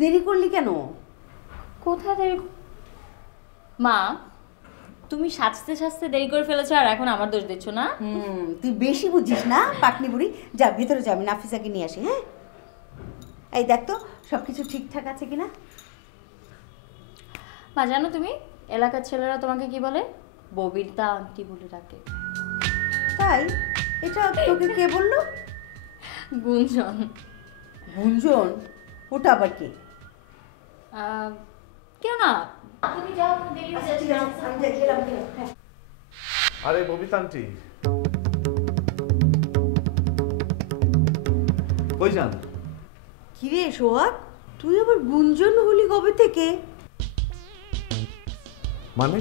দেরি করলি কেন? কোথায় দেরি? মা, তুমি সাজতে সাজতে দেরি করে ফেলেছো আর এখন আমার দোষ দিচ্ছ না? তুই বেশি বুঝিস না পাকনি বুড়ি। যা ভেতরে যা, আমি নাফিসাকে নিয়ে আসি। হ্যাঁ, এই দেখ তো সব কিছু ঠিকঠাক আছে কিনা। মা জানো তুমি, এলাকার ছেলেরা তোমাকে কি বলে? ববিতা আন্টি বলে ডাকে। তাই? এটা তোকে কে বললো? গুঞ্জন। গুঞ্জন? ওটা আবার কে? কেউ না, তুমি যাও, দেরি হয়ে যাচ্ছে। আমি যাই, গেলাম। আরে ববিতা আন্টি, কই যান? কিরে সোহাগ, তুই আবার গুঞ্জন হলি কবে থেকে? মানে?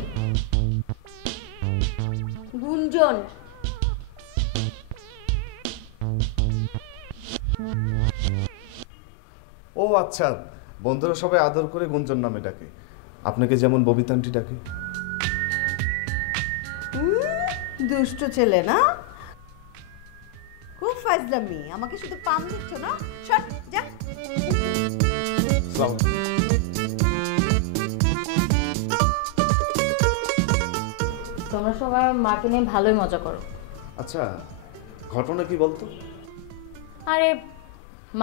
গুঞ্জন। ও আচ্ছা, বন্ধুরা সবাই আদর করে গুঞ্জন নামে ডাকে, আপনাকে যেমন ববিতা আন্টি ডাকে। দুষ্ট ছেলে না? খুব ফাজলামি, আমাকে শুধু পাম দিচ্ছ না। সর যা। তোমরা সবাই মাকে নিয়ে ভালোই মজা করো। আচ্ছা, ঘটনা কি বলতো? আরে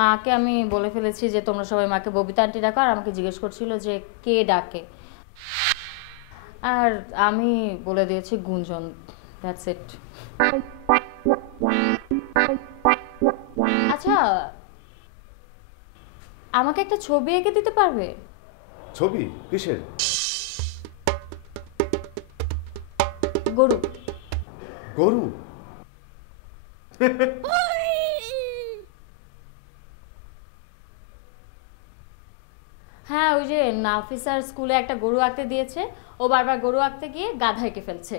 মাকে আমি বলে ফেলেছি যে তোমরা সবাই মাকে ববিতা আন্টি ডাকো, আর আমাকে জিজ্ঞেস করছিল যে কে ডাকে, আর আমি বলে দিয়েছি গুঞ্জন। That's it. আচ্ছা, আমাকে একটা ছবি এঁকে দিতে পারবে? ছবি? কিসের? গরু। গরু? হ্যাঁ, ওই যে নাফিসার স্কুলে একটা গরু আঁকতে দিয়েছে, ও বারবার গরু আঁকতে গিয়ে গাধা এঁকে ফেলছে।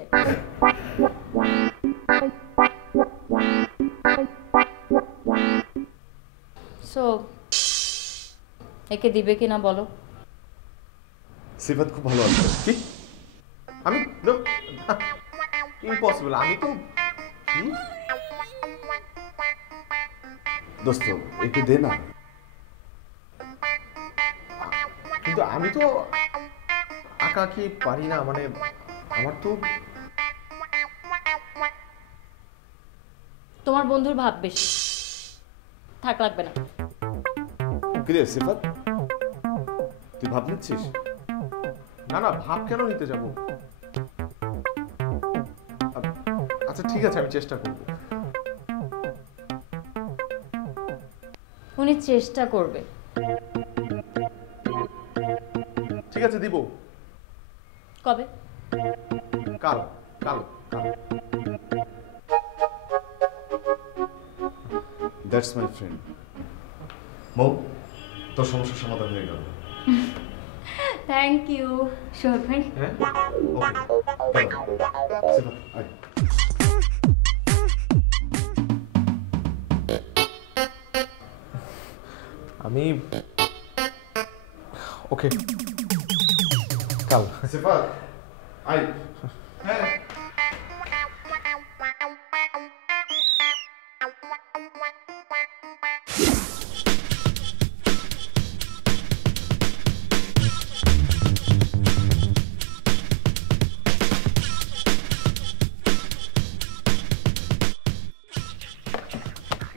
সো একে দিবে কিনা বলো? সিফাত খুব ভালো আছে। কি? আমি ইম্পসিবল। আমি তো দোস্ত, একটু দে না। কিন্তু আমি তো আঁকা কি পারি না, মানে আমার তো। তোমার বন্ধুর ভাব বেশি, থাক লাগবে না। কিরে সিফাত, তুই ভাব নিচ্ছিস? না না, ভাব কেন নিতে যাব? আচ্ছা ঠিক আছে, আমি চেষ্টা করব। উনি চেষ্টা করবে। ঠিক আছে, দিব। কবে? কাল কাল কাল। That's my friend. মৌ, তোর সমস্যার সমাধান হয়ে গেল। থ্যাংক ইউ সোহাগ ভাই। হ্যাঁ, ওকে, সিফাত আয়। আমি ওকে কাল। সিফাত আয়। হ্যাঁ।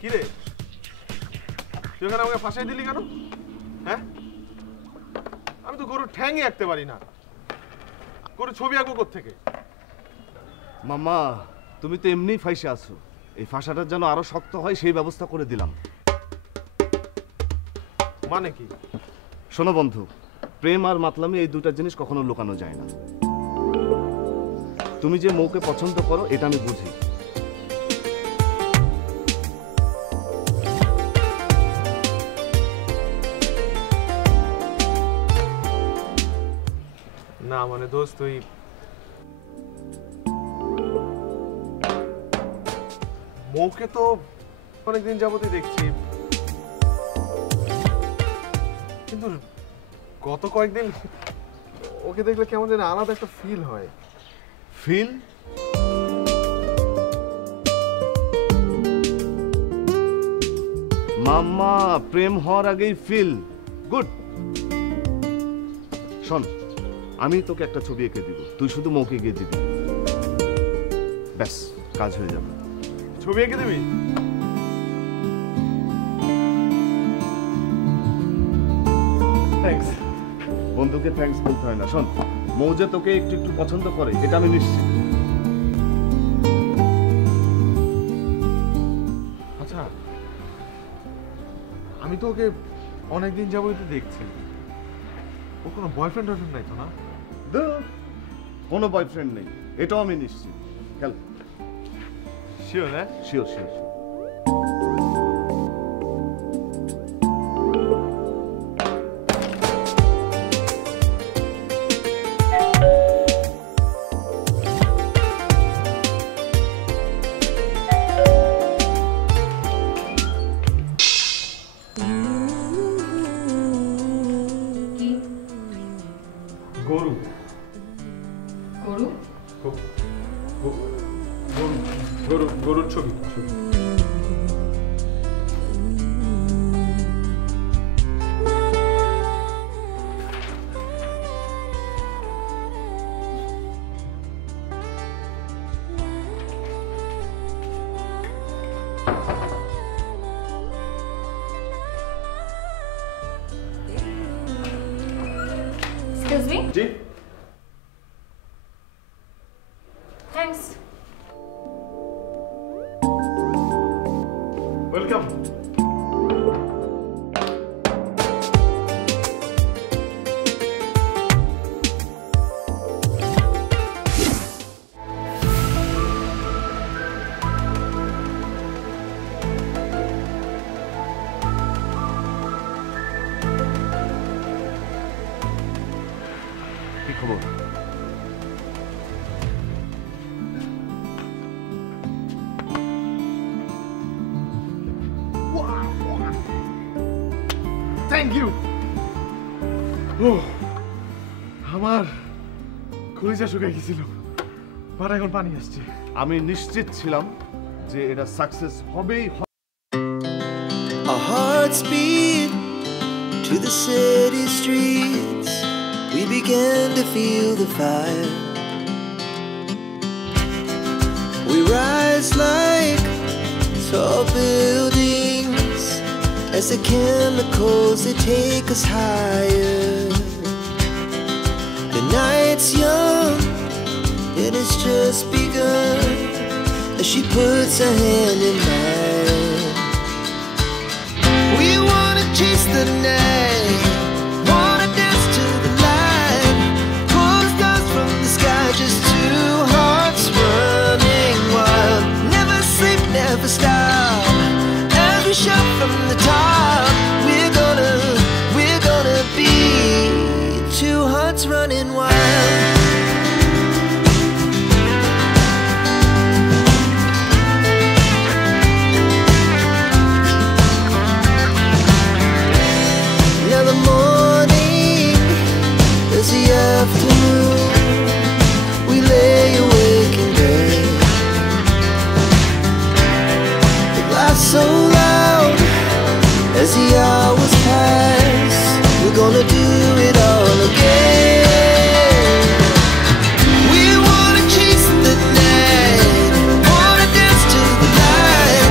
কিরে, তুই ওখানে আমাকে ফাঁসাই দিলি কেন? হ্যাঁ, আমি তো গরুর ঠ্যাংই আঁকতে পারি না, গরুর ছবি আঁকবো কোত্থেকে? মামা, তুমি তো এমনিই ফাঁসে আছো, এই ফাঁসাটা যেন আরো শক্ত হয় সেই ব্যবস্থা করে দিলাম। মানে কি? শোনো বন্ধু, প্রেম আর মাতলামি এই দুটা জিনিস কখনো লুকানো যায় না। তুমি যে মৌকে পছন্দ করো এটা আমি বুঝি। না মানে দোস্ত, তুই মৌকে তো অনেকদিন যাবতই দেখছি, কিন্তু গত কয়েকদিন ওকে দেখলে কেমন যেন আলাদা একটা ফিল হয়। ফিল? মাম্মা, প্রেম হওয়ার আগেই ফিল। গুড। শোন, আমি তোকে একটা ছবি এঁকে দিব, তুই শুধু মৌকে গিয়ে দিবি, ব্যাস কাজ হয়ে যাবে। ছবি এঁকে দিবি? থ্যাঙ্কস। বন্ধুকে থ্যাঙ্কস বলতে হয় না। শোন, মৌ যে তোকে একটু একটু পছন্দ করে এটা আমি নিশ্চিত। আচ্ছা, আমি তো ওকে অনেকদিন যাবই তো দেখছি, ও কোনো বয়ফ্রেন্ড টয়ফ্রেন্ড নাই তো না? কোনো বয়ফ্রেন্ড নেই, এটাও আমি নিশ্চিত। খেল। শিওর? হ্যাঁ, শিওর শিওর। গরু গরু? গরুর ছবি। Excuse me. জি, থ্যাঙ্কস। ওয়েলকাম। কি খবর? Thank you. আমার কলিজা শুকিয়ে গেছিল, বাট এখন পানি আসছে। আমি নিশ্চিত ছিলাম যে এটা সাকসেস হবেই। Our hearts beat to the city streets. We began to feel the fire. We rise like tall buildings as the chemicals they take us higher. The night's young and it's just begun as she puts her hand in mine. We wanna chase the night, wanna dance to the light, pull the stars from the sky, just two hearts running wild. Never sleep, never stop, as we shout from the top. We're gonna be two hearts running wild. Now the morning is the afternoon. We lay awake in bed. The laughs so loud as the hours pass. We're gonna do it all again. We wanna chase the night, wanna dance to the light,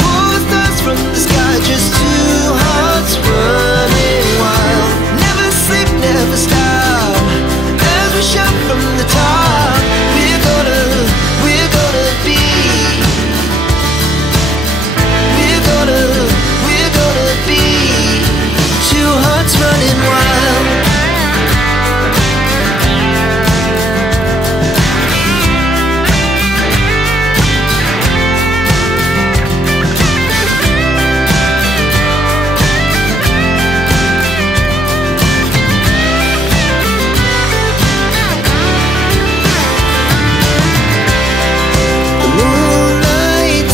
pull the stars from the sky, just two hearts running wild. Never sleep, never stop, as we shout from the top. We're gonna be, we're gonna be two hearts running wild. The moonlight,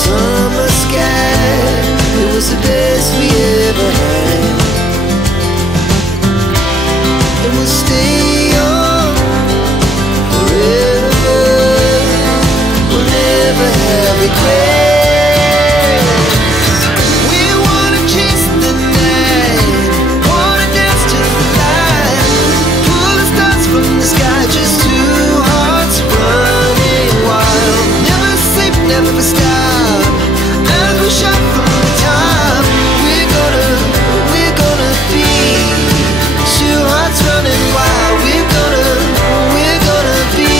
summer sky, it was the best we ever had. And we'll stay young forever. We'll never have regrets. We wanna chase the night, wanna dance to the light. never stop. As we shot from the top, we're gonna be two hearts running wild. We're gonna be.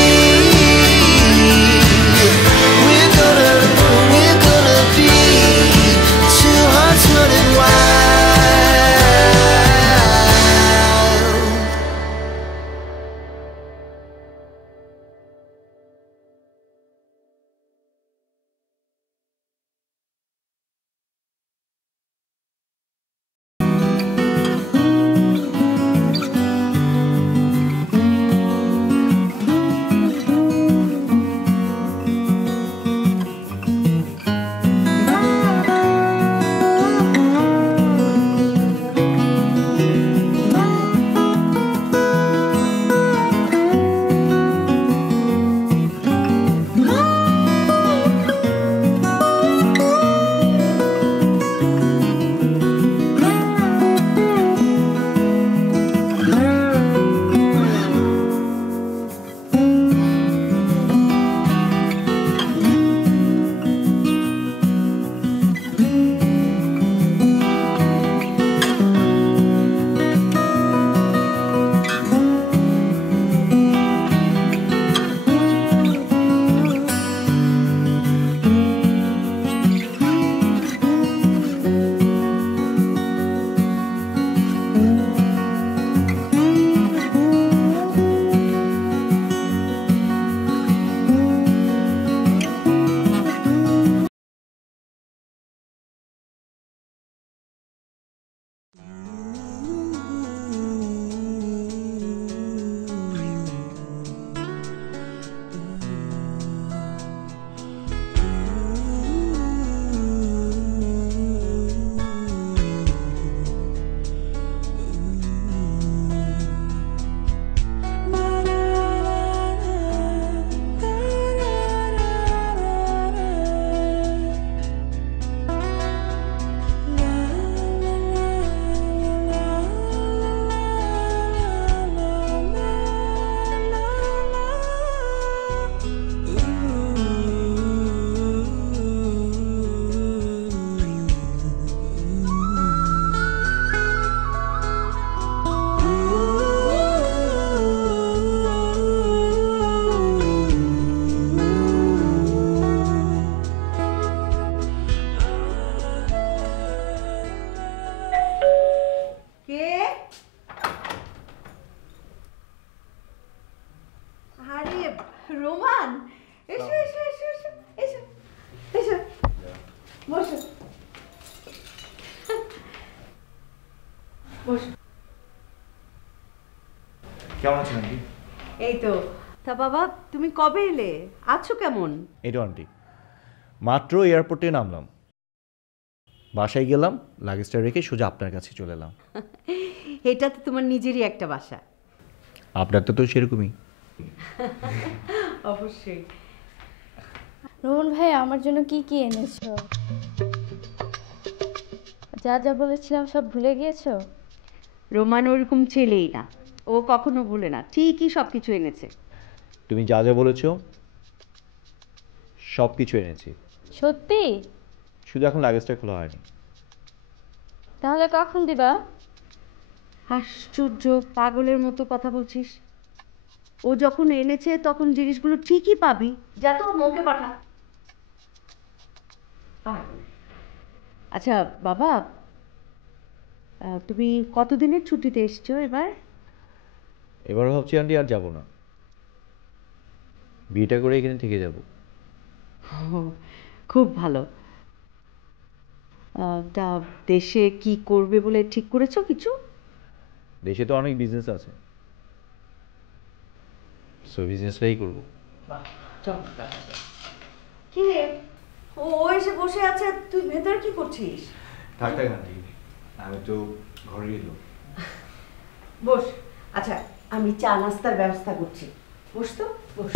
We're gonna be two hearts running wild. Roman, এসো এসো এসো এসো এসো এসো, বসো বসো। কেমন আছেন আন্টি? এই তো। তা বাবা, তুমি কবে এলে? আছো কেমন? এই তো আন্টি, মাত্র এয়ারপোর্টে নামলাম, বাসায় গেলাম, লাগেজটা রেখে সোজা আপনার কাছে চলে এলাম। এটা তো তোমার নিজেরই একটা বাসা। আপনার তো সেরকমই। অবশ্যই। রোহন ভাই, আমার জন্য কি কি এনেছো? যা যা বলেছিলাম সব ভুলে গিয়েছো? রোমান ওরকম ছেলেই না, ও কখনো ভুলে না, ঠিকই সব কিছু এনেছে। তুমি যা যা বলেছো সব কিছু এনেছি। সত্যি? শুধু এখন লাগেজটা খোলা হয়নি। তাহলে কখন দিবা? আশ্চর্য, পাগলের মতো কথা বলছিস। ও যখন এনেছে তখন জিনিসগুলো ঠিকই পাবি। যা তো মুখে পাঠা। আচ্ছা বাবা, তুমি কতদিনের ছুটিতে এসছো এবার? এবার ভাবছি আন্টি আর যাব না, বিয়েটা করে এখানে থেকে যাব। খুব ভালো। তা দেশে কি করবে বলে ঠিক করেছো কিছু? দেশে তো অনেক বিজনেস আছে, সো বিজনেসটাই করবো। কি রে, ও এসে বসে আছে, তুই ভেতরে কি করছিস? থাক থাক আন্টি, আমি তো ঘরে গেল। বস। আচ্ছা, আমি চা নাস্তার ব্যবস্থা করছি, বস তো বস।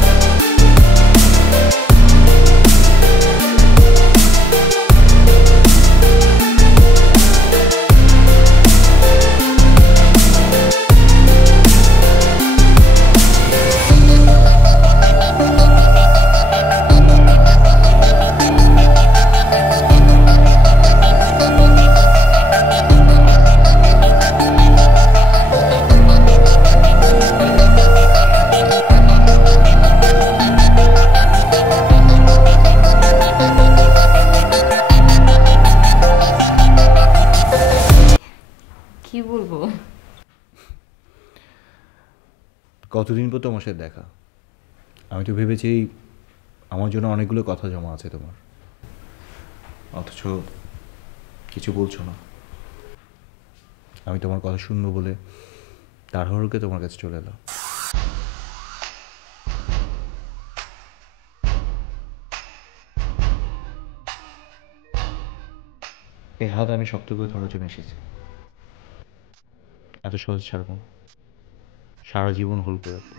কতদিন পর তোমার সাথে দেখা। আমি তো ভেবেছি আমার জন্য অনেকগুলো কথা জমা আছে তোমার, অথচ কিছু বলছো না। আমি তোমার কথা শুনবো বলে তাড়াহুড়োকে তোমার কাছে চলে এলাম। এই হাত আমি শক্ত করে ধরার জন্য এসেছি। এত সহজ ছাড়বো না, সারা জীবন হোল করে রাখবো।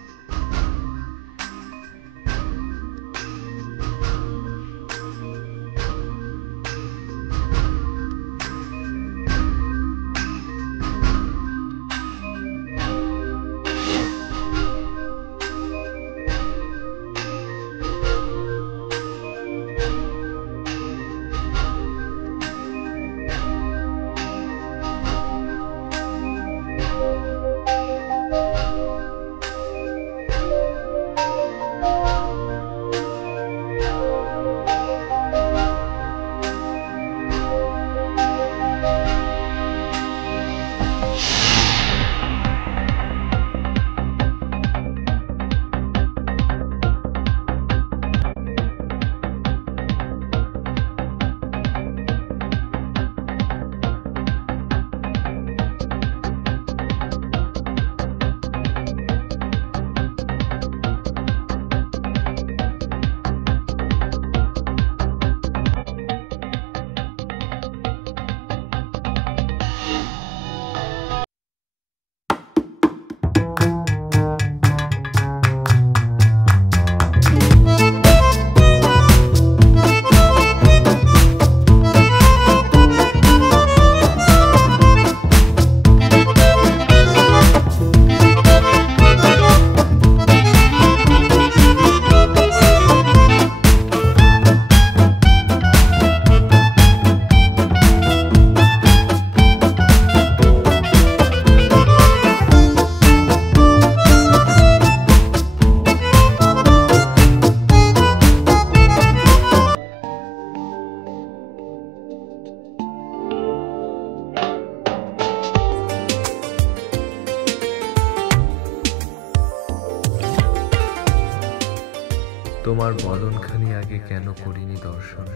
তোমার বদনখানি আগে কেন করিনি দর্শন,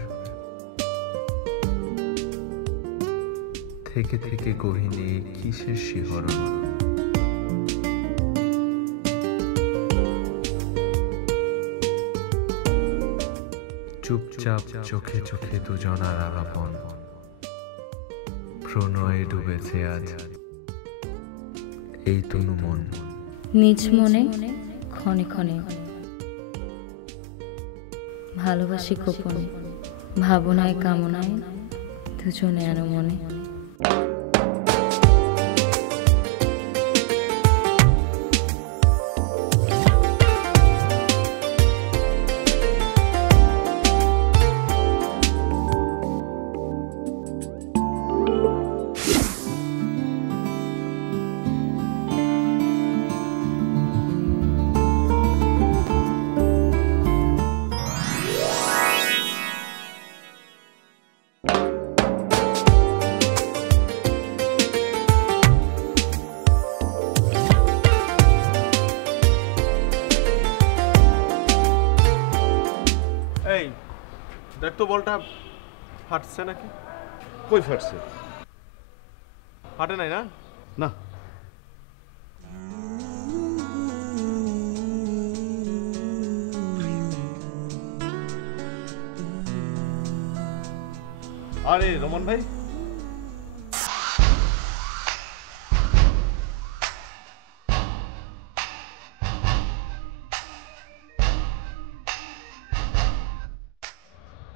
থেকে থেকে গহিনী কিসের শিহরণ। চুপচাপ চোখে চোখে দুজনার আলাপন, প্রণয়ে ডুবেছে আজ এই তনু মন। নিজ মনে ক্ষণে ক্ষণে ভালোবাসি গোপনে, ভাবনায় কামনায় দুজনে আরো মনে। এই দেখ তো বলটা ফাটছে নাকি? কই ফাটছে? ফাটে নাই না? না। আরে রমন ভাই,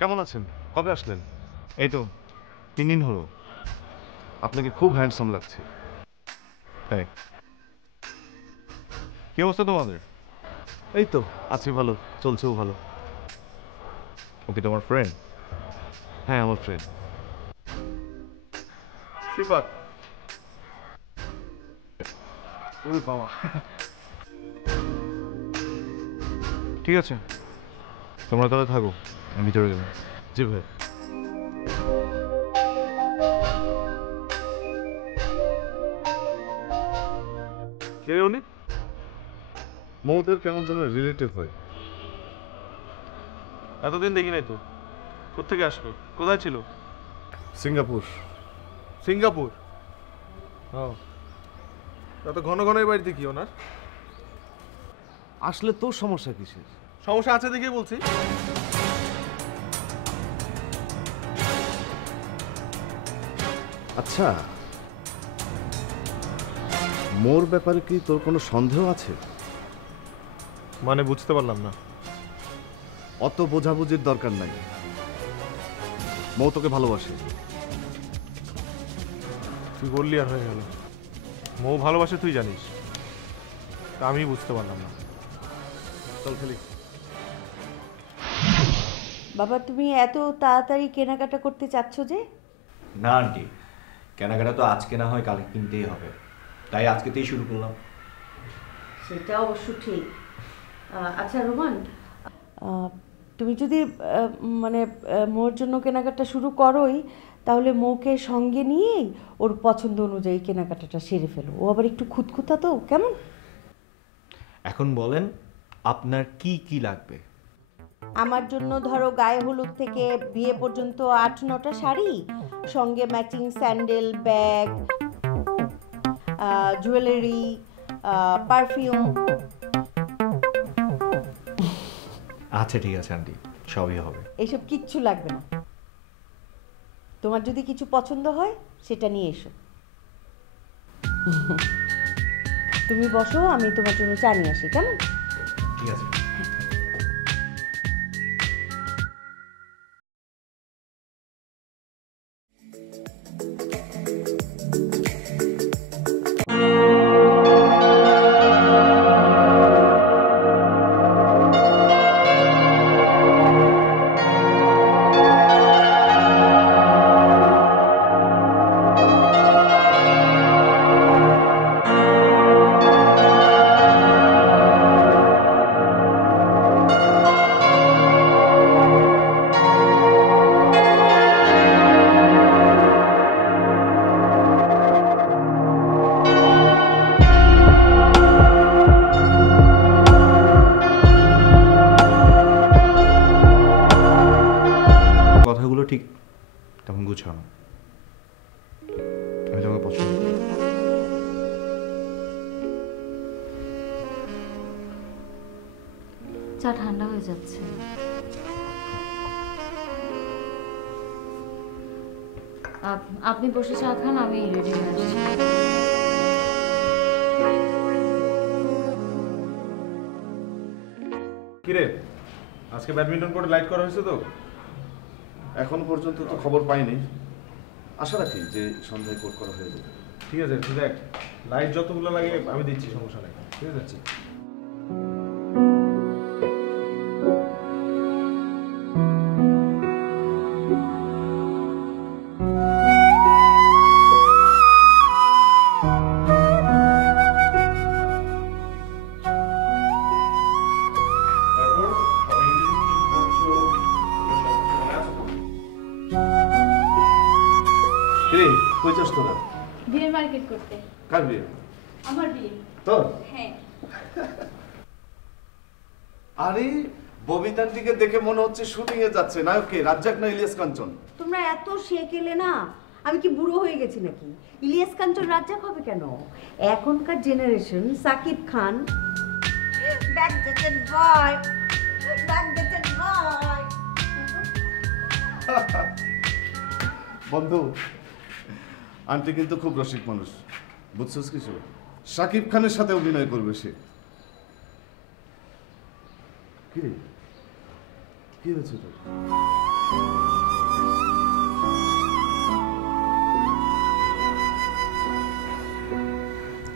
কেমন আছেন? কবে আসলেন? এই তো 3 দিন হলো। আপনাকে খুব হ্যান্ডসাম লাগছে। তাই কি অবস্থা তোমাদের? এই তো আছি ভালো, চলছেও ভালো। ওকে তোমার ফ্রেন্ড? হ্যাঁ আমার ফ্রেন্ড। সিফাত। ওরে বাবা। ঠিক আছে, তোমরা তাহলে থাকো, আমি ভিতরে গেলাম। জি ভাই। কে উনি? মৌদের কেমন যেন রিলেটিভ হয়। এতদিন দেখি নাই তো, কোত্থেকে আসলো, কোথায় ছিল? সিঙ্গাপুর। সিঙ্গাপুর? ও, এত ঘন ঘন এই বাড়িতে কি ওনার? আসলে তোর সমস্যা কিসের? সমস্যা আছে দেখে বলছি। আচ্ছা, মোর ব্যাপারে কি তোর কোনো সন্দেহ আছে? মানে বুঝতে পারলাম না। অত বোঝাবুঝির দরকার নাই। মৌ তোকে ভালোবাসে। তুই বললি আর হয়ে গেল। মৌ ভালোবাসে তুই জানিস, তা আমি বুঝতে পারলাম না। চল খেলি। বাবা, তুমি এত তাড়াতাড়ি কেনাকাটা করতে চাচ্ছ যে? না আন্টি, কেনাকাটা তো আজকে না হয় কালকে কিনতেই হবে, তাই আজকেতেই শুরু করলাম। সেটা অবশ্য ঠিক। আচ্ছা রোমান, তুমি যদি মানে মোর জন্য কেনাকাটা শুরু করোই, তাহলে মৌকে সঙ্গে নিয়েই ওর পছন্দ অনুযায়ী কেনাকাটাটা সেরে ফেলো। ও আবার একটু খুঁতখুঁতা তো, কেমন? এখন বলেন আপনার কি কি লাগবে? আমার জন্য ধরো গায়ে হলুদ থেকে বিয়ে পর্যন্ত 8-9টা শাড়ি, সঙ্গে matching sandal, bag, jewellery, perfume. আচ্ছা ঠিক আছে আন্টি, সবই হবে। এইসব কিচ্ছু লাগবে না। তোমার যদি কিছু পছন্দ হয় সেটা নিয়ে এসো। তুমি বসো, আমি তোমার জন্য চা নিয়ে আসি, কেমন? ঠিক আছে। কথাগুলো ঠিক তেমন গুছানো। আমি তোমাকে পছন্দ করি। চা ঠান্ডা হয়ে যাচ্ছে। আপনি বসে চা খান, আমি রেডি হয়ে আসছি। কিরে, আজকে ব্যাডমিন্টন কোর্টে লাইট করা হয়েছে তো? এখন পর্যন্ত তো খবর পাইনি। আশা রাখি যে সন্ধ্যায় কোর্ট করা হয়ে যাবে। ঠিক আছে, তুই দেখ, লাইট যতগুলো লাগে আমি দিচ্ছি, সমস্যা নেই। ঠিক আছে। কই যাস তোরা? বিয়ের মার্কেট করতে। কার বিয়ে? আমার বিয়ে। তোর? হ্যাঁ। আরে ববিতান্টিকে দেখে মনে হচ্ছে শুটিং এ যাচ্ছে। নায়ক কে? রাজ্জাক না ইলিয়াস কাঞ্চন? তোমরা এত শেকেলে না, আমি কি বুড়ো হয়ে গেছি নাকি? ইলিয়াস কাঞ্চন রাজ্জাক হবে কেন? এখনকার জেনারেশন সাকিব খান। ব্যাকডেটেড বয়, ব্যাকডেটেড বয়। বন্ধু, আন্টি কিন্তু খুব রসিক মানুষ, বুঝছস কিছু? সাকিব খানের সাথে অভিনয় করবে সে। কি রে, কি হয়েছে তোর?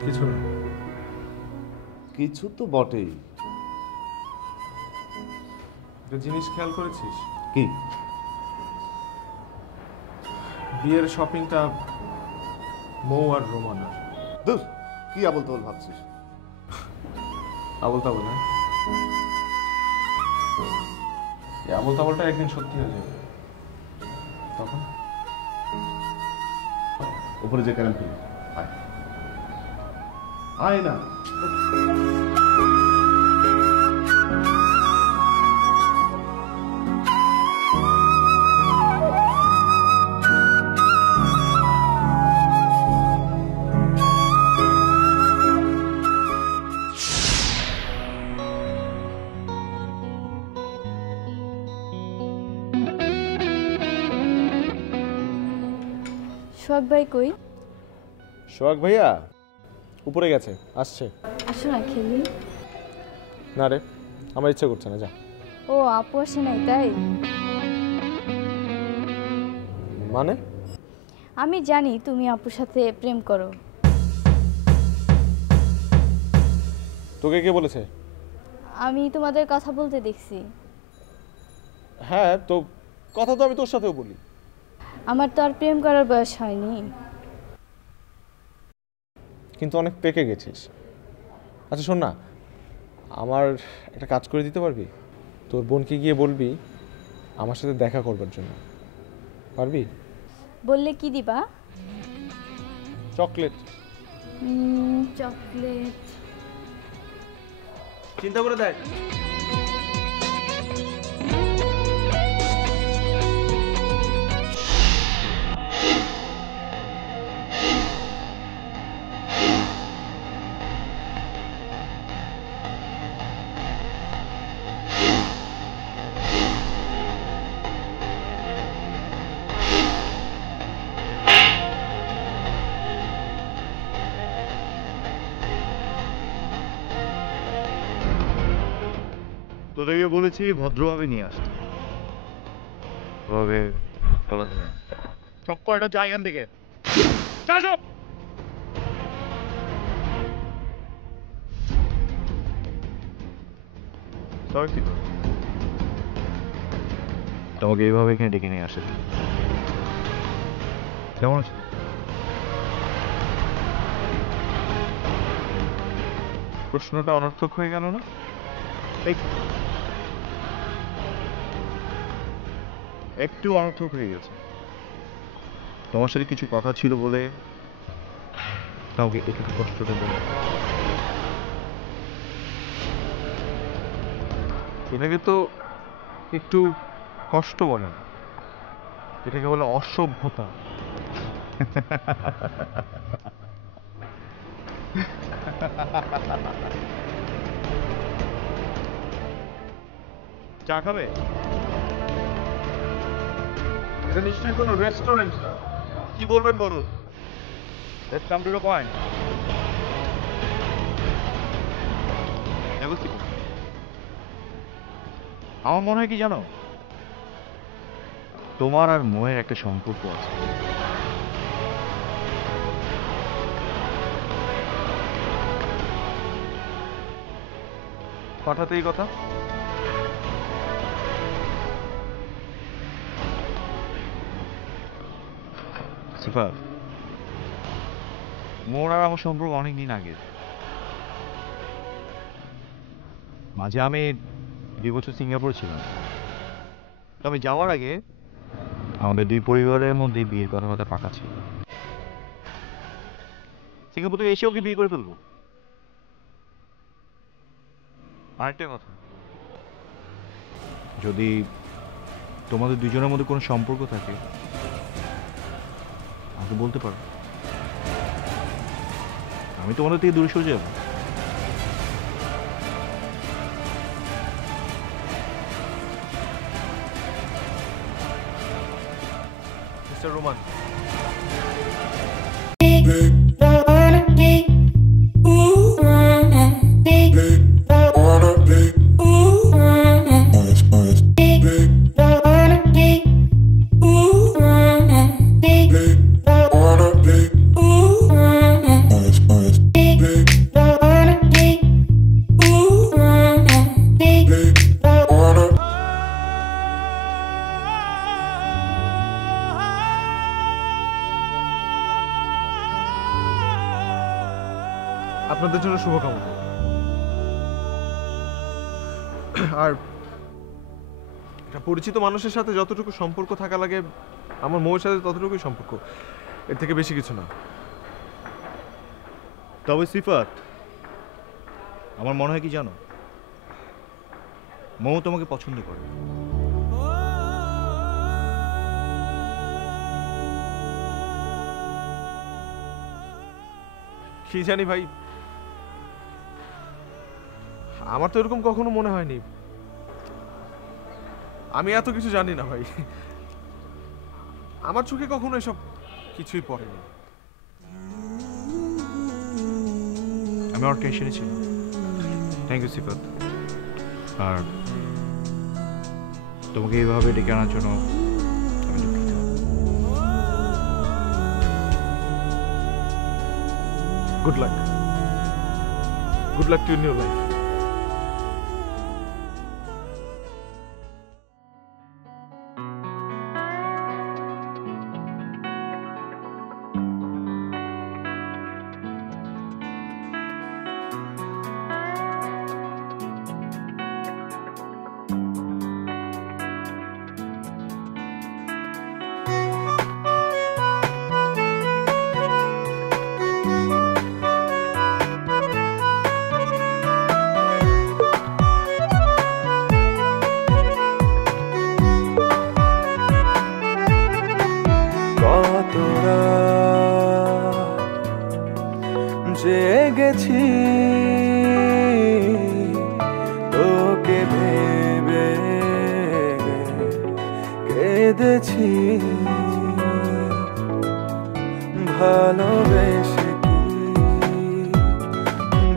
কিছু না। কিছু তো বটেই। একটা জিনিস খেয়াল করেছিস? কি? বিয়ের শপিংটা মৌ আর রোমানার। দূর, কি আবল তাবল ভাবছিস? আবল তাবল না, এই আবল তাবলটা একদিন সত্যি হয়ে যাবে। তখন উপরে যে ক্যারাম খেলি, আয় আয় না। সোহাগ ভাই কই? সোহাগ ভাইয়া উপরে গেছে, আসছে। আসো না খেলি। না রে, আমার ইচ্ছা করছে না, যা। ও আপু আসে নাই তাই? মানে? আমি জানি তুমি আপুর সাথে প্রেম করো। তোকে কে বলেছে? আমি তোমাদের কথা বলতে দেখছি। হ্যাঁ, তো কথা তো আমি তোর সাথেও বলি। আমার তো আর প্রেম করার বয়স হয়নি। কিন্তু অনেক পেকে গেছিস। আচ্ছা শোন না, আমার একটা কাজ করে দিতে পারবি? তোর বোনকে গিয়ে বলবি আমার সাথে দেখা করবার জন্য। পারবি? বললে কি দিবা? চকলেট। চকলেট। চিন্তা করে দেখ। তোদেরকে বলেছি ভদ্রভাবে নিয়ে আসতে, ওভাবে চলা যাবে না। চক্করটা যা এখান থেকে। তোমাকে এইভাবে এখানে ডেকে নিয়ে আসে। কেমন আছো? প্রশ্নটা অনর্থক হয়ে গেল না? একটু অনর্থক হয়ে গেছে। তোমার সাথে কিছু কথা ছিল বলে কাউকে একটু কষ্টটা দেবে। এটাকে তো একটু কষ্ট বলে না, এটাকে বলে অসভ্যতা। চা খাবে? এটা নিশ্চয়ই কোনো রেস্টুরেন্ট না। কি বলবেন বলুন? Let's come to the point. দেখো কি আমার মনে হয় কি জানো, তোমার আর মোয়ের একটা সম্পর্ক আছে। হঠাৎ এই কথা? সুপার, মোর আর আমার সম্পর্ক অনেকদিন আগে। মাঝে আমি 2 বছর সিঙ্গাপুরে ছিলাম। তবে যাওয়ার আগে আমাদের 2 পরিবারের মধ্যে বিয়ের কথা পাকা ছিল। সিঙ্গাপুর থেকে এসে ওকে বিয়ে করে ফেলবো। আরেকটা কথা, যদি তোমাদের দুজনের মধ্যে কোনো সম্পর্ক থাকে আমাকে বলতে পারো, আমি তোমাদের থেকে দূরে সরে যাবো। মিস্টার রোমান, আপনাদের জন্য শুভকামনা। আর একটা পরিচিত মানুষের সাথে যতটুকু সম্পর্ক থাকা লাগে আমার মৌয়ের সাথে ততটুকুই সম্পর্ক, এর থেকে বেশি কিছু না। তবে সিফাত, আমার মনে হয় কি জানো, মৌ তোমাকে পছন্দ করে। কি জানি ভাই, আমার তো এরকম কখনো মনে হয়নি। আমি এত কিছু জানি না ভাই, আমার চোখে কখনো এসব কিছুই পড়েনি। আমি আমার টেনশনে ছিলাম। থ্যাংক ইউ সিফাত। আর তোমাকে এইভাবে ডেকে আনার জন্য আমি দুঃখিত। Good luck, good luck to in your life. জেগেছি তোকে ভেবে, কেঁদেছি ভালোবেসে কি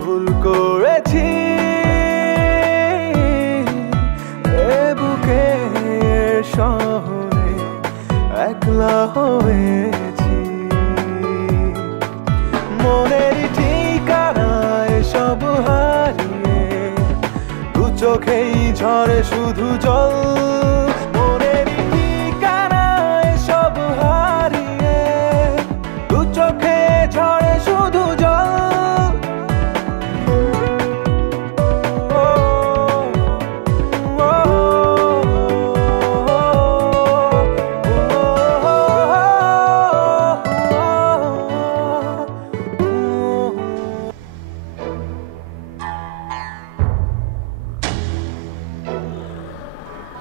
ভুল করেছি, এ বুকের শহরে একলা হয়েছি। মনের ঠিকানায় সব হারিয়ে দু চোখেই ঝরে শুধু জল। মনের ঠিকানায় সব হারিয়ে দু চোখে ঝরে শুধু জল।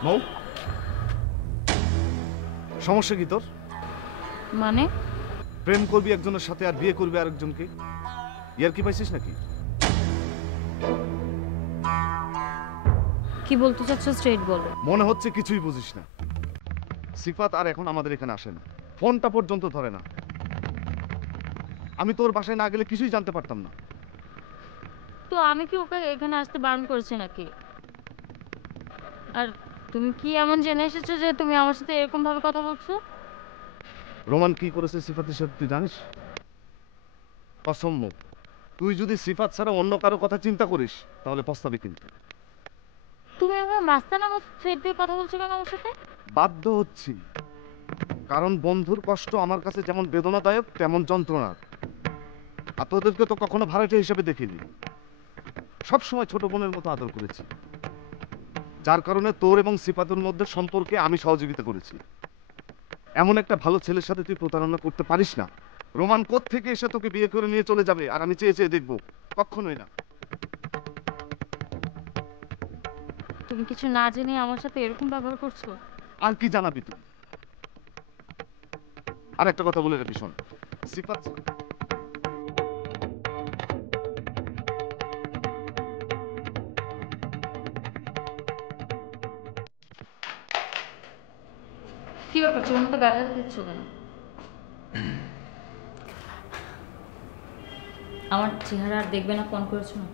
মৌ, সমস্যা কি তোর? মানে প্রেম করবি একজনের সাথে আর বিয়ে করবি আরেকজনকে? ইয়ার কি পাইছিস নাকি? কি বলতে চাচ্ছ স্ট্রেট বলো। মনে হচ্ছে কিছুই বুঝিস না। সিফাত আর এখন আমাদের এখানে আসে না, ফোনটা পর্যন্ত ধরে না। আমি তোর বাসায় না গেলে কিছুই জানতে পারতাম না। তো আমি কি ওকে এখানে আসতে বারণ করেছি নাকি? আর তুমি কি এমন জেনে এসেছো যে তুমি আমার সাথে এরকম ভাবে কথা বলছো? রোমান কি করেছে সিফাতের সাথে তুই জানিস? কসম মুখ, তুই যদি সিফাত ছাড়া অন্য কারো কথা চিন্তা করিস তাহলে পস্তাবি কিন্তু। তুমি আমার মাস্তানা মতো থ্রেড দিয়ে কথা বলছো কেন আমার সাথে? বাধ্য হচ্ছি, কারণ বন্ধুর কষ্ট আমার কাছে যেমন বেদনাদায়ক তেমন যন্ত্রণা। আর তোদেরকে তো কখনো ভাড়াটে হিসেবে দেখিনি, সবসময় ছোট বোনের মতো আদর করেছি, যার কারণে তোর এবং সিফাতের মধ্যে সম্পর্কে আমি সহযোগিতা করেছি। এমন একটা ভালো ছেলের সাথে তুই প্রতারণা করতে পারিস না। রোমান কোত্থেকে এসে তোকে বিয়ে করে নিয়ে চলে যাবে আর আমি চেয়ে চেয়ে দেখবো? কখনোই না। তুমি কিছু না জেনে আমার সাথে এরকম ব্যবহার করছো? আর কি জানাবি তুই? আর একটা কথা বলে রাখি, শোন, সিফাত কি ব্যাপার, তুমি তো গায়ে দিচ্ছ কেন? আমার চেহারা আর দেখবে না ফোন করেছো না?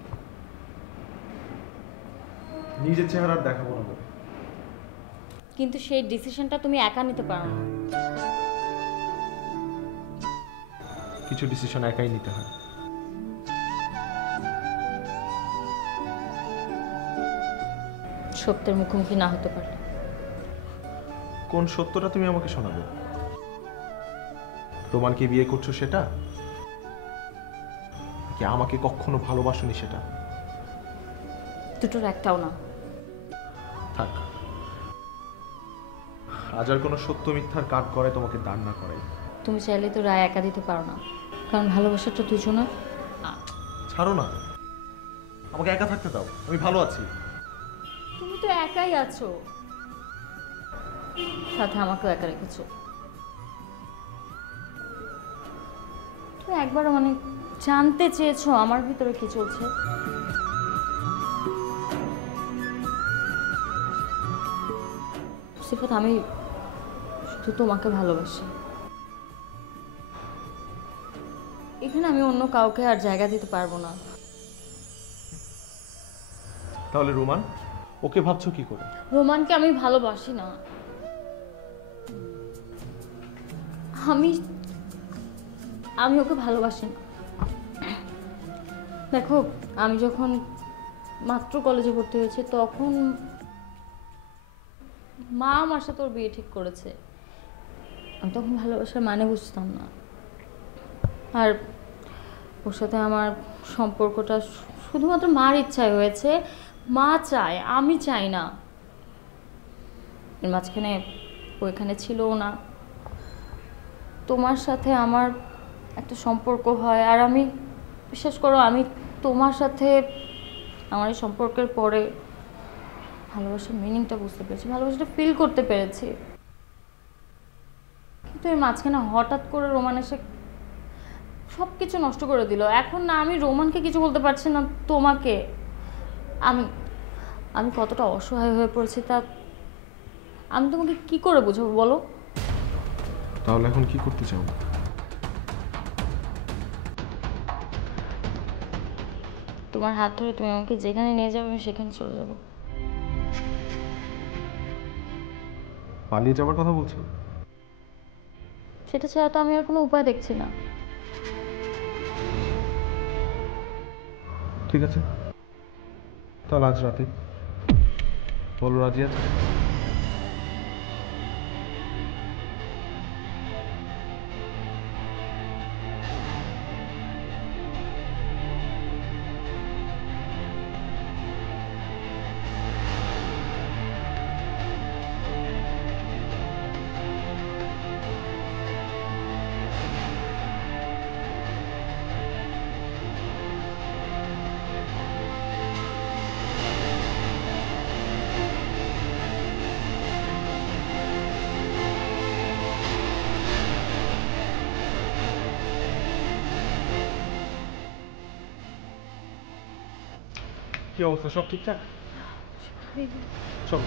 নিজের চেহারা আর দেখাবো না। কিন্তু সেই ডিসিশনটা তুমি একা নিতে পারো না। কিছু ডিসিশন একাই নিতে হয়। সত্যের মুখোমুখি না হতে পারলে। কোন সত্যটা তুমি আমাকে শোনাবে? রোমানকে বিয়ে করছো সেটা, কি আমাকে কখনো ভালোবাসোনি সেটা? দুটোর একটাও না। থাক, আজ আর কোনো সত্য মিথ্যার কাট করে তোমাকে দাঁড় না করে। তুমি চাইলে তো রায় একা দিতে পারো না, কারণ ভালোবাসাটা দুজনের। ছাড়ো না, আমাকে একা থাকতে দাও, আমি ভালো আছি। তুমি তো একাই আছো, সাথে আমাকেও একা রেখেছো। তুমি একবার মানে জানতে চেয়েছো আমার ভিতরে কি চলছে? সিফাত, আমি শুধু তোমাকে ভালোবাসি, এখানে আমি অন্য কাউকে আর জায়গা দিতে পারবো না। তাহলে রোমান, ওকে ভাবছো কি করে? রোমানকে আমি ভালোবাসি না। আমি আমি ওকে ভালোবাসি না। দেখো, আমি যখন মাত্র কলেজে ভর্তি হয়েছে তখন মা আমার সাথে ওর বিয়ে ঠিক করেছে। আমি তখন ভালোবাসার মানে বুঝতাম না। আর ওর সাথে আমার সম্পর্কটা শুধুমাত্র মার ইচ্ছায় হয়েছে। মা চায়, আমি চাই না। এর মাঝখানে ওইখানে ছিলও না। তোমার সাথে আমার একটা সম্পর্ক হয়, আর আমি বিশ্বাস করো আমি তোমার সাথে আমার এই সম্পর্কের পরে ভালোবাসার মিনিংটা বুঝতে পেরেছি, ভালোবাসাটা ফিল করতে পেরেছি। কিন্তু এর মাঝখানে হঠাৎ করে রোমান এসে সব কিছু নষ্ট করে দিল। এখন না আমি রোমানকে কিছু বলতে পারছি না তোমাকে। আমি আমি কতটা অসহায় হয়ে পড়েছি তা আমি তোমাকে কি করে বুঝাবো বলো? তাহলে এখন কি করতে চাও? তোমার হাত ধরে তুমি আমাকে যেখানে নিয়ে যাবে আমি সেখানে চলে যাব। পালিয়ে যাওয়ার কথা বলছো? সেটা ছাড়া তো আমি আর কোনো উপায় দেখছি না। ঠিক আছে, তাহলে আজ রাতে বলো রাজি আছে? কি অবস্থা, সব ঠিকঠাক? চলো।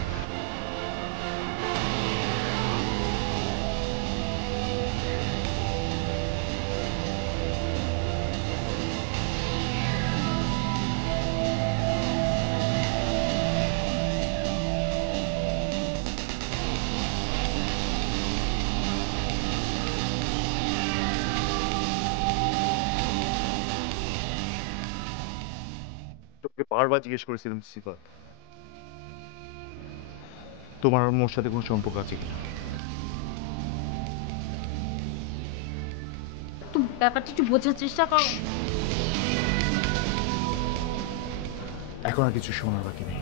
তোকে বারবার জিজ্ঞেস করেছিলাম সিফাত, তোমার আর মোর সাথে কোনো সম্পর্ক আছে কিনা? তো ব্যাপারটা একটু বোঝার চেষ্টা করো। এখন আর কিছু শোনার বাকি নেই।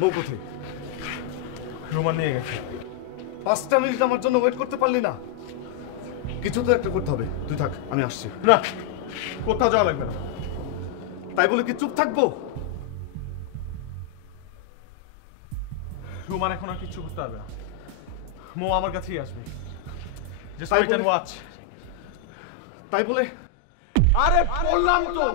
বউ কোথায়? রোমান নিয়ে গেছে। 5টা মিনিট আমার জন্য ওয়েট করতে পারলি না? কিছু তো একটা করতে হবে। তুই থাক, আমি আসছি। না, কোথাও যাওয়া লাগবে না। তাই বলে কি চুপ থাকবো? রোমান এখন আর কিচ্ছু করতে পারবে না। মো আমার কাছেই আসবে। Just তাই wait and বলে- watch. তাই বলে আরে বললাম তো।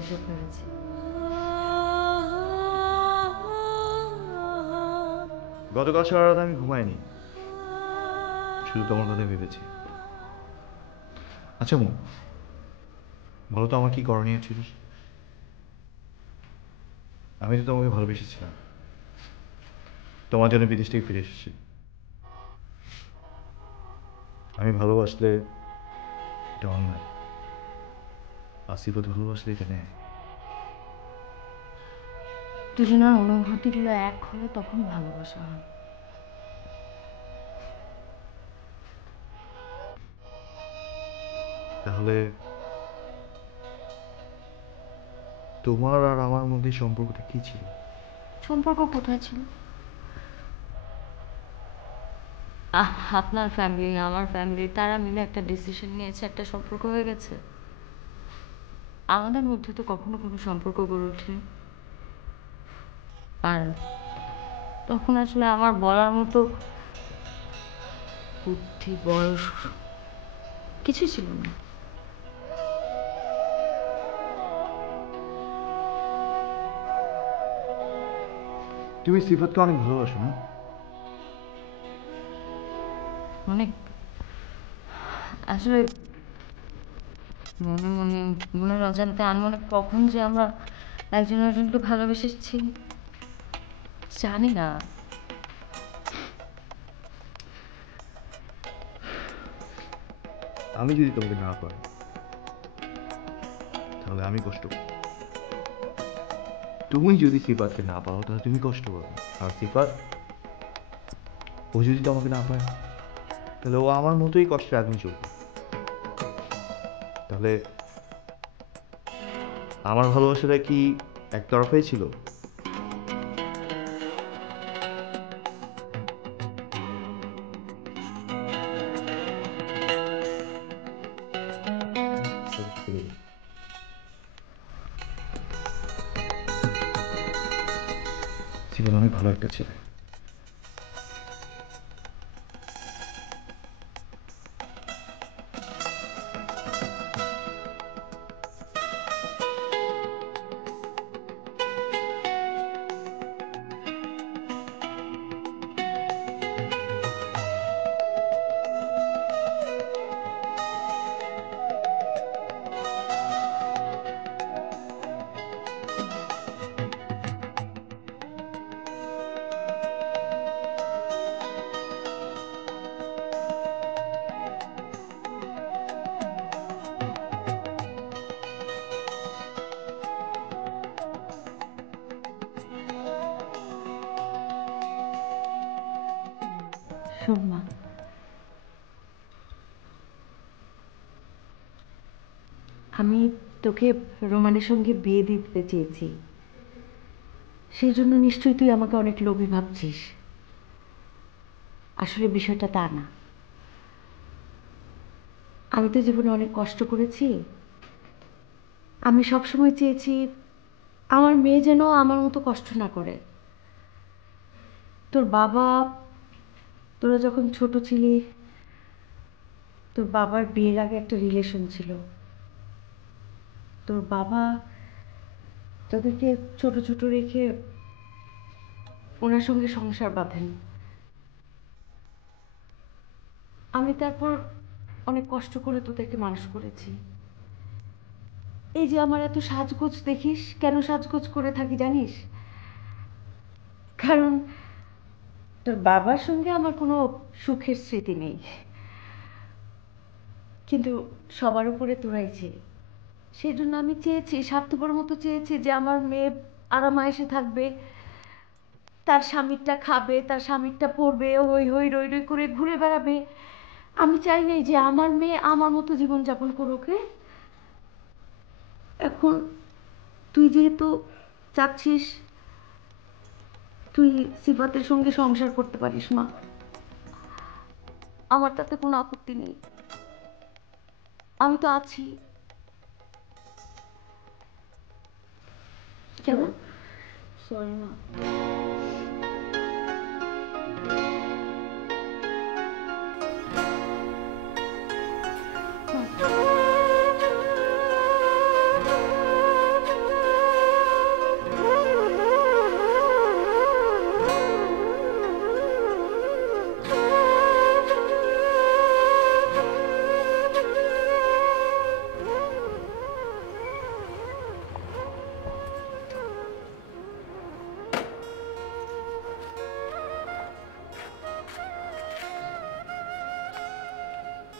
অভিশাপ হয়েছে। গতকাল সারা রাত আমি ঘুমাইনি, শুধু তোমার কথা ভেবেছি। আচ্ছা মু, বলো তো আমার কি করণীয় ছিল? আমি তো তোমাকে ভালোবেসেছিলাম, তোমার জন্য বিদেশ থেকে ফিরে এসেছি। আমি ভালোবাসলে এটা অন্যায়, আসিফত ভালোবাসলে এটা নেয়। দুজনের অনুভূতিগুলো এক হলে তখন ভালোবাসা হয়। তাহলে তোমার আর আমার মধ্যে সম্পর্কটা কি ছিল? সম্পর্ক কোথায় ছিল? আপনার ফ্যামিলি আমার ফ্যামিলি তারা মিলে একটা ডিসিশন নিয়েছে, একটা সম্পর্ক হয়ে গেছে। আমাদের মধ্যে তো কখনো কোনো সম্পর্ক গড়ে ওঠেনি। আর তখন আসলে আমার বলার মতো বুদ্ধি বয়স কিছু ছিল না। তুমি সিফাতকে অনেক ভালোবাসো না? অনেক। আসলে মনে মনে মনের অজান্তে আনমনে কখন যে আমরা একজন একজনকে ভালোবেসেছি জানি না। আমি যদি তোমাকে না পাই তাহলে আমি কষ্ট পাবো, তুমি যদি সিফাতকে না পাও তাহলে তুমি কষ্ট পাবে। আর সিফাত, ও যদি তোমাকে না পায় তাহলে ও আমার মতোই কষ্টের আগুন চলবে। তাহলে আমার ভালোবাসাটা কি একতরফাই ছিল? সিফাত অনেক ভালো একটা ছেলে। শোন মা, আমি তোকে রোমানের সঙ্গে বিয়ে দিতে চেয়েছি, সেই জন্য নিশ্চয়ই তুই আমাকে অনেক লোভী ভাবছিস। আসলে বিষয়টা তা না। আমি তো জীবনে অনেক কষ্ট করেছি। আমি সবসময় চেয়েছি আমার মেয়ে যেন আমার মতো কষ্ট না করে। তোর বাবা, তোরা যখন ছোট ছিলি, তোর বাবার বিয়ের আগে একটা রিলেশন ছিল। তোর বাবা তাদেরকে ছোট ছোট রেখে ওনার সঙ্গে সংসার বাঁধেন। আমি তারপর অনেক কষ্ট করে তোদেরকে মানুষ করেছি। এই যে আমার এত সাজগোজ দেখিস, কেন সাজগোজ করে থাকি জানিস? কারণ তোর বাবার সঙ্গে আমার কোনো সুখের স্মৃতি নেই, কিন্তু সবার উপরে তোরাই চেয়ে, সেই জন্য আমি চেয়েছি, স্বার্থপর মতো চেয়েছি যে আমার মেয়ে আরামায়েশে থাকবে, তার স্বামীরটা খাবে, তার স্বামীরটা পরবে, হই হই রই রই করে ঘুরে বেড়াবে। আমি চাই নাই যে আমার মেয়ে আমার মতো জীবনযাপন করুক। এখন তুই যেহেতু চাচ্ছিস তুই সিফাতের সঙ্গে সংসার করতে পারিস মা, আমার তাতে কোনো আপত্তি নেই। আমি তো আছি। কেমন? সরি মা।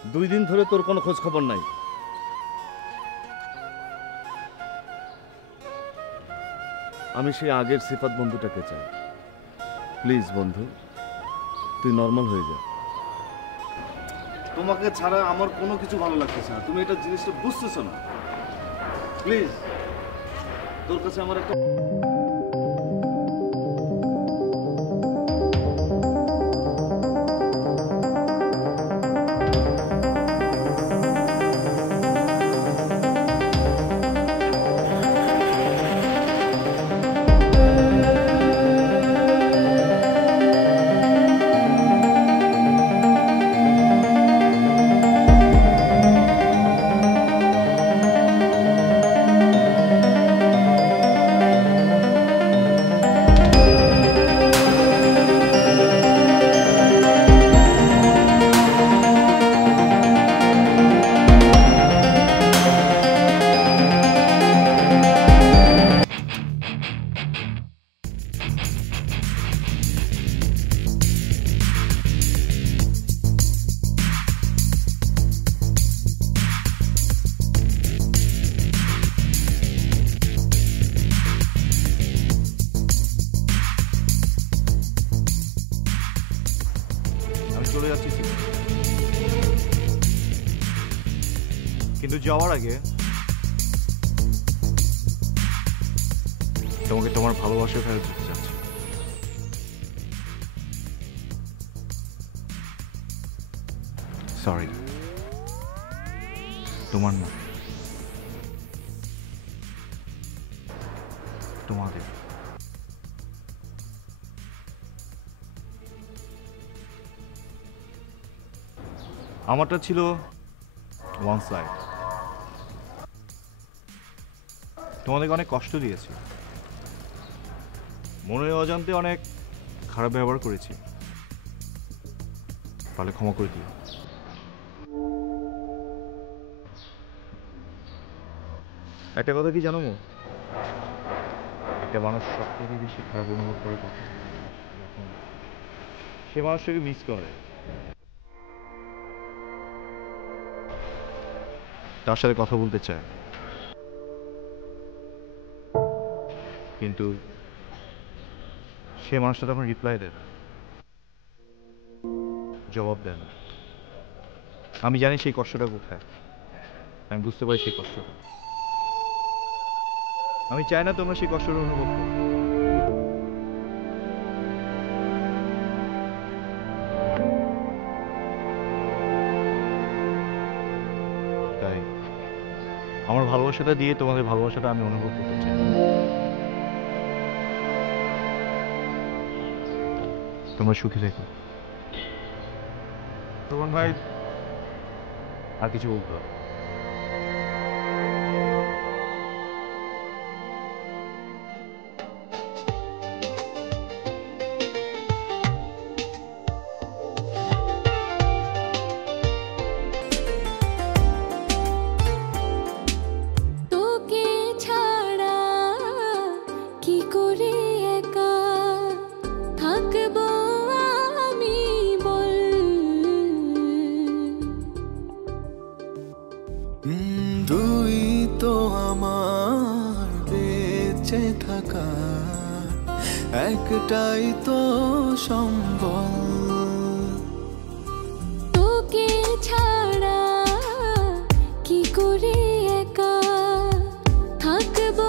2 দিন ধরে তোর কোনো খোঁজ খবর নাই। আমি সেই আগের সিফাত বন্ধুটাকে চাই। প্লিজ বন্ধু, তুই নর্মাল হয়ে যা। তোমাকে ছাড়া আমার কোনো কিছু ভালো লাগতেছে না, তুমি এটা জিনিসটা বুঝতেছো না। প্লিজ, তোর কাছে আমার একটা চলে যাচ্ছি, কিন্তু যাওয়ার আগে তোমাকে তোমার ভালোবাসা ফেরত দিতে চাচ্ছি। সরি, তোমার না, তোমাদের। আমারটা ছিল ওয়ান সাইড, তোমাদেরকে অনেক কষ্ট দিয়েছি, মনের অজান্তে অনেক খারাপ ব্যবহার করেছি, তাহলে ক্ষমা করে দিও। একটা কথা কি জানো মো, একটা মানুষ সবথেকে বেশি খারাপ অনুভব করে কখন, যখন সে মানুষটাকে মিস করে, তার সাথে কথা বলতে চায়, কিন্তু সে মানুষটা তখন রিপ্লাই দেয় না, জবাব দেয় না। আমি জানি সেই কষ্টটা কোথায়, আমি বুঝতে পারি সেই কষ্টটা। আমি চাই না তোমরা সেই কষ্টটা অনুভব করো। তাই আমার ভালোবাসাটা দিয়ে তোমাদের ভালোবাসাটা আমি অনুভব করতে চাই। তোমরা সুখী থেকো। তোমার ভাই আর কিছু বলতে হবে? তুই তো আমার বেঁচে থাকা একটাই তো সম্বল, তোকে ছাড়া কি করে একা থাকবো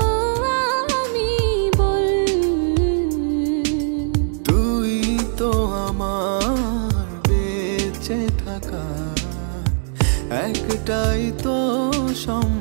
আমি বল, তুই তো আমার বেঁচে থাকা একটাই তো সম্বল।